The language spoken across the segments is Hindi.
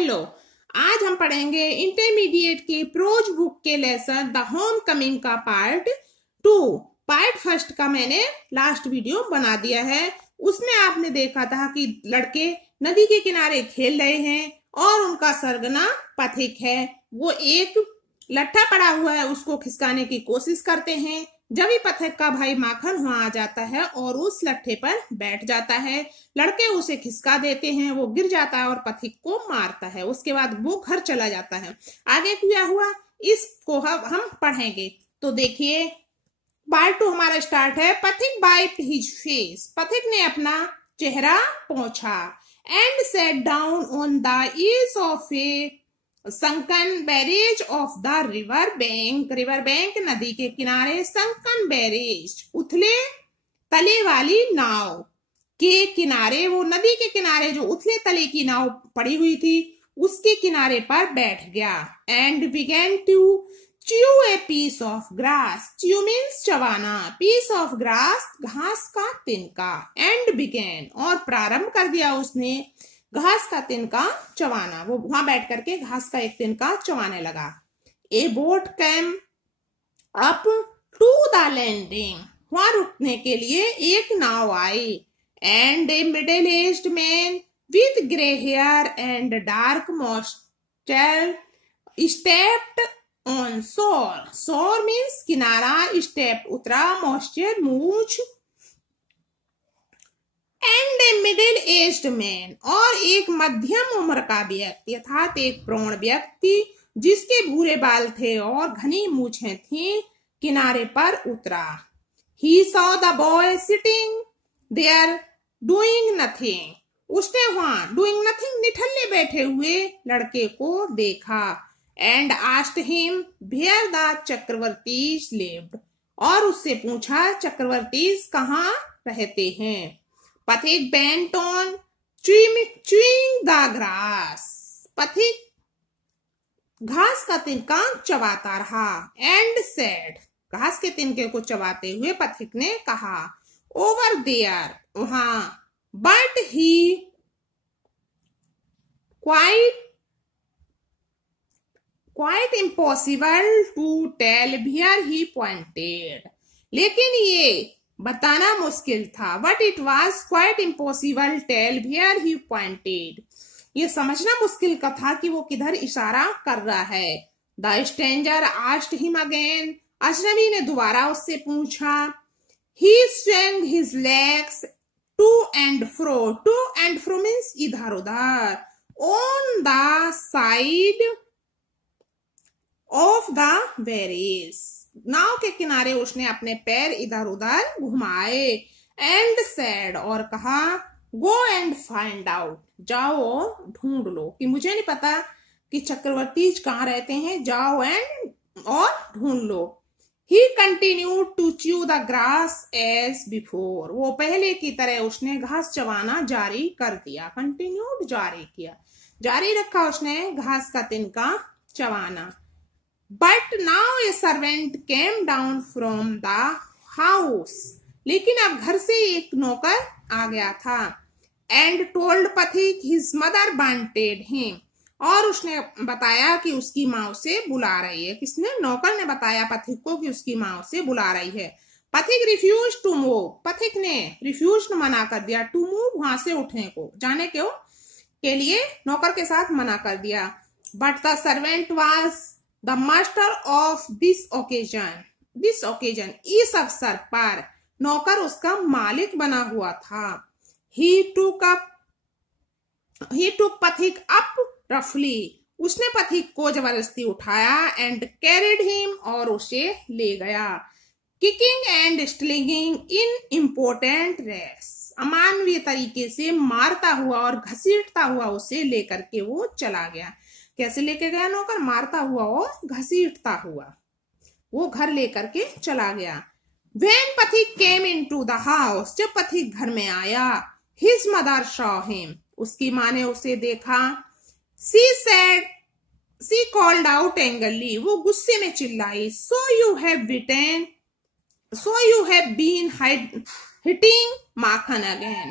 हेलो, आज हम पढ़ेंगे इंटरमीडिएट के प्रोज बुक के लेसन द होम कमिंग का पार्ट 2। पार्ट फर्स्ट का मैंने लास्ट वीडियो बना दिया है। उसमें आपने देखा था कि लड़के नदी के किनारे खेल रहे हैं और उनका सरगना पथिक है। वो एक लट्ठा पड़ा हुआ है, उसको खिसकाने की कोशिश करते हैं। जब ही पथिक का भाई माखन वहां आ जाता है और उस लट्ठे पर बैठ जाता है। लड़के उसे खिसका देते हैं, वो गिर जाता है और पथिक को मारता है। उसके बाद वो घर चला जाता है। आगे क्या हुआ इसको हम पढ़ेंगे। तो देखिए, पार्ट 2 हमारा स्टार्ट है। पथिक वाइप्ड हिज फेस। पथिक ने अपना चेहरा पोंछा and set down on the edge of a sunken barrage of the river bank. River bank नदी के किनारे, संकन बैरेज उथले तले वाली नाव के किनारे, वो नदी के किनारे जो उथले तले की नाव पड़ी हुई थी उसके किनारे पर बैठ गया। And began to chew a piece of grass. Chew means चबाना, पीस ऑफ ग्रास घास का तिनका। एंड बिगेन और प्रारंभ कर दिया उसने घास का तिनका चबाना। वो वहां बैठ करके घास का एक तिनका चबाने लगा। A boat came up to the landing. वहां रुकने के लिए एक नाव आई। And a middle aged man with grey hair and dark moustache stepped on shore. Shore means किनारा, स्टेप उतरा, मॉस्चर मूछ। And a middle aged man और एक मध्यम उम्र का व्यक्ति अर्थात एक प्रौढ़ व्यक्ति जिसके भूरे बाल थे और घनी मूछें थी, किनारे पर उतरा। He saw the boy sitting there doing nothing. उसने वहां डूइंग नथिंग निठल्ले बैठे हुए लड़के को देखा। And asked him where the Chakravartis lived. और उससे पूछा चक्रवर्तीज कहाँ रहते हैं। पथिक bent on chewing the grass। पथिक घास का तिनका चबाता रहा। एंड सेड घास के तिनके को चबाते हुए पथिक ने कहा, ओवर देयर वहां, but he quite impossible to tell where he pointed. लेकिन ये बताना मुश्किल था। But it was quite impossible tell where he pointed. ये समझना मुश्किल का था कि वो किधर इशारा कर रहा है। The stranger asked him again. अजनबी ने दोबारा उससे पूछा। He swing his legs to and fro. To and fro means इधर उधर। On the side of the barrage. नाव के किनारे उसने अपने पैर इधर उधर घुमाए। एंड सेड और कहा, गो एंड फाइंड आउट। जाओ और ढूंढ लो, कि मुझे नहीं पता कि चक्रवर्ती कहाँ रहते हैं, जाओ एंड और ढूंढ लो। He continued to chew the grass as before. वो पहले की तरह उसने घास चबाना जारी कर दिया। कंटिन्यूड जारी किया, जारी रखा उसने घास का तिनका चबाना। But now a servant came down from the house। लेकिन अब घर से एक नौकर आ गया था। And told पथिक his mother wanted him। और उसने बताया कि उसकी माँ उसे बुला रही है। किसने? नौकर ने बताया पथिक को कि उसकी माँ उसे बुला रही है। पथिक रिफ्यूज टू मूव। पथिक ने रिफ्यूज मना कर दिया, टू मूव वहां से उठने को, जाने के लिए नौकर के साथ मना कर दिया। But the servant was the master of this occasion. इस अवसर पर नौकर उसका मालिक बना हुआ था। ही टुक पथिक अप रफली। उसने पथिक को जबरदस्ती उठाया। एंड कैरिड हिम और उसे ले गया। Kicking and slinging in important race. अमानवीय तरीके से मारता हुआ और घसीटता हुआ उसे लेकर के वो चला गया। कैसे लेके गया नौकर? मारता हुआ और घसीटता हुआ वो घर लेकर के चला गया। When पथिक came into the house। जब पथिक घर में आया। His mother saw him। उसकी माँ ने उसे देखा। She said, she called out angrily। वो गुस्से में चिल्लाई। So you have been hitting Makhan again।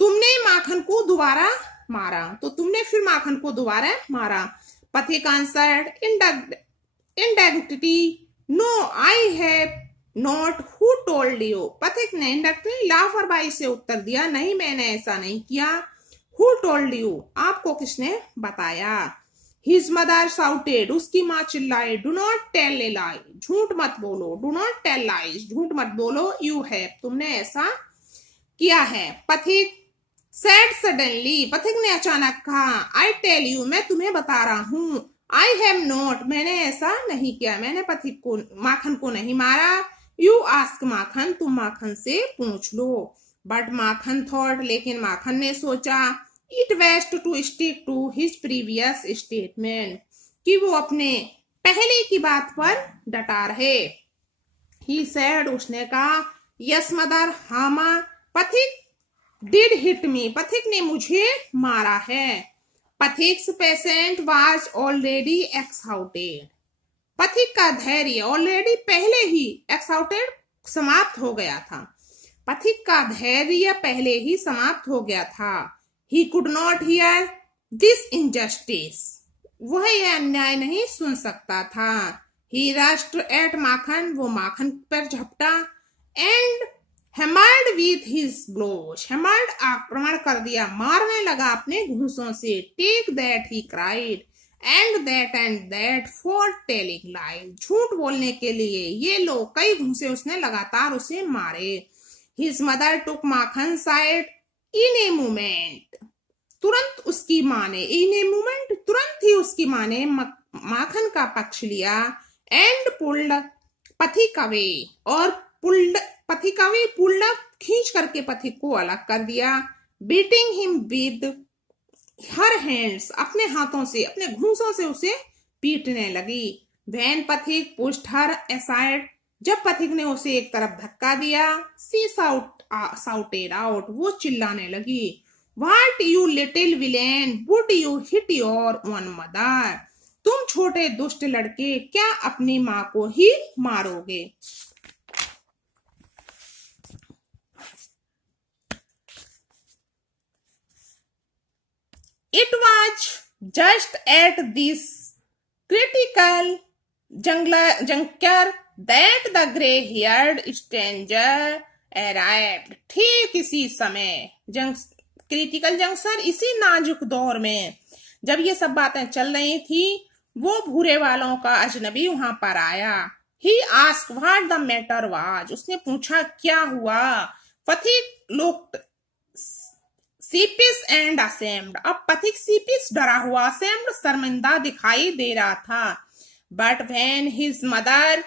तुमने माखन को दोबारा मारा, तो तुमने फिर माखन को दोबारा मारा। पथिक answered indirectly, no I have not, who told you. पथिक ने इंडायरेक्टली लापरवाही से उत्तर दिया, नहीं मैंने ऐसा नहीं किया। हु टोल्ड यू, आपको किसने बताया। His mother shouted, उसकी माँ चिल्लाए, do not tell a lie, झूठ मत बोलो, do not tell lies, झूठ मत बोलो, you have, तुमने ऐसा किया है। पथिक said suddenly, पथिक ने अचानक कहा, I tell you, मैं तुम्हें बता रहा हूँ, I have not, मैंने ऐसा नहीं किया, मैंने पथिक को, माखन को नहीं मारा। You ask माखन, तुम माखन से पूछ लो। But माखन thought, लेकिन माखन ने सोचा, It was to stick to his previous statement, कि वो अपने पहले की बात पर डटा रहे। He said, उसने कहा, Yes mother, हाँ माँ, पथिक did hit me, पथिक ने मुझे मारा है। पथिक्स पेशेंट was already exhausted, पथिक का धैर्य ऑलरेडी पहले ही exhausted समाप्त हो गया था, पथिक का धैर्य पहले ही समाप्त हो गया था। He could not hear this injustice, वह यह अन्याय नहीं सुन सकता था। He rushed at माखन, वो माखन पर झपटा। And hammered with his blows, hammered आक्रमण कर दिया, मारने लगा अपने घूंसों से। Take that, he cried, and that for telling lies, झूठ बोलने के लिए ये लो, कई घूंसे उसने लगातार उसे मारे। His mother took Makhan side in a moment, तुरंत उसकी माँ ने, in a moment, तुरंत ही उसकी माँ ने माखन का पक्ष लिया। And pulled पथिक away, और pulled पथिक away, pulled खींच करके पथिक को अलग कर दिया। Beating him with her hands, अपने हाथों से, अपने घूंसों से उसे पीटने लगी। When पथिक pushed her aside, जब पथिक ने उसे एक तरफ धक्का दिया। She shouted out, वो चिल्लाने लगी, What you little villain, would you hit your own mother, तुम छोटे दुष्ट लड़के क्या अपनी माँ को ही मारोगे। It was just at this critical juncture that the grey-haired stranger arrived, ठीक इसी समय, क्रिटिकल जंक्शन, इसी नाजुक दौर में जब ये सब बातें चल रही थी, वो भूरे वालों का अजनबी वहां पर आया। He asked what the matter was, उसने पूछा क्या हुआ। पथिक looked sheepish and ashamed, अब पथिक sheepish डरा हुआ, ashamed शर्मिंदा दिखाई दे रहा था। But when his mother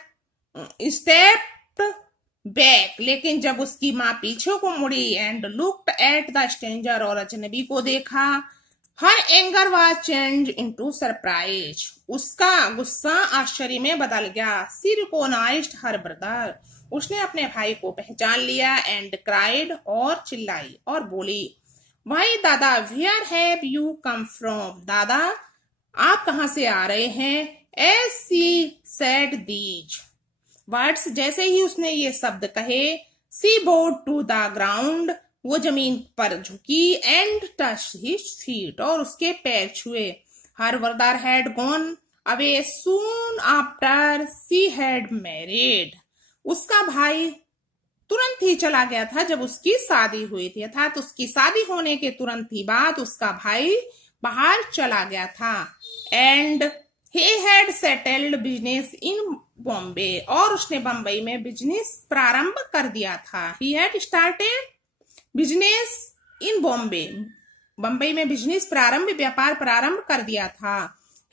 stepped back, लेकिन जब उसकी माँ पीछे को मुड़ी and looked at the stranger, और अजनबी को देखा, her anger was changed into surprise, उसका गुस्सा आश्चर्य में बदल गया। She recognized her brother, उसने अपने भाई को पहचान लिया। and cried, और चिल्लाई और बोली, why दादा, where have you come from, दादा आप कहां से आ रहे हैं। as she said these words, जैसे ही उसने ये शब्द कहे, she bowed to the ground, वो जमीन पर झुकी। and touched his feet, और उसके पैर छुए। her brother had gone away soon after she had married, उसका भाई तुरंत ही चला गया था जब उसकी शादी हुई थी, अर्थात उसकी शादी होने के तुरंत ही बाद उसका भाई बाहर चला गया था। and he had settled business in Bombay, और उसने बम्बई में बिजनेस प्रारंभ कर दिया था। He had started business in Bombay, Bombay में बिजनेस व्यापार प्रारंभ कर दिया था।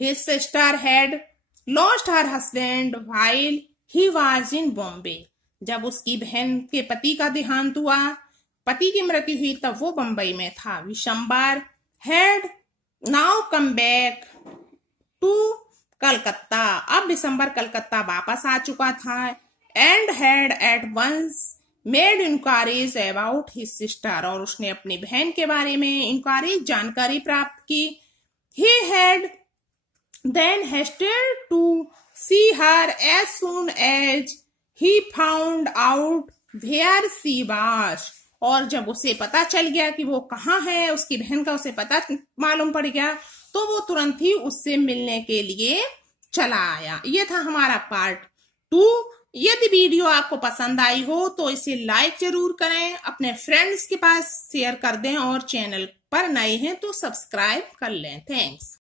His sister had lost her husband while he was in Bombay, जब उसकी बहन के पति का देहांत हुआ, पति की मृत्यु हुई, तब वो बम्बई में था। Vishambar had now come back to Calcutta, अब दिसंबर कलकत्ता वापस आ चुका था। and had at once made inquiries about his sister, और उसने अपनी बहन के बारे में इंक्वायरी जानकारी प्राप्त की। he had then hasted to see her as soon as he found out where she was, और जब उसे पता चल गया कि वो कहाँ है, उसकी बहन का उसे पता मालूम पड़ गया, तो वो तुरंत ही उससे मिलने के लिए चला आया। ये था हमारा पार्ट 2। यदि वीडियो आपको पसंद आई हो तो इसे लाइक जरूर करें, अपने फ्रेंड्स के पास शेयर कर दें और चैनल पर नए हैं तो सब्सक्राइब कर लें। थैंक्स।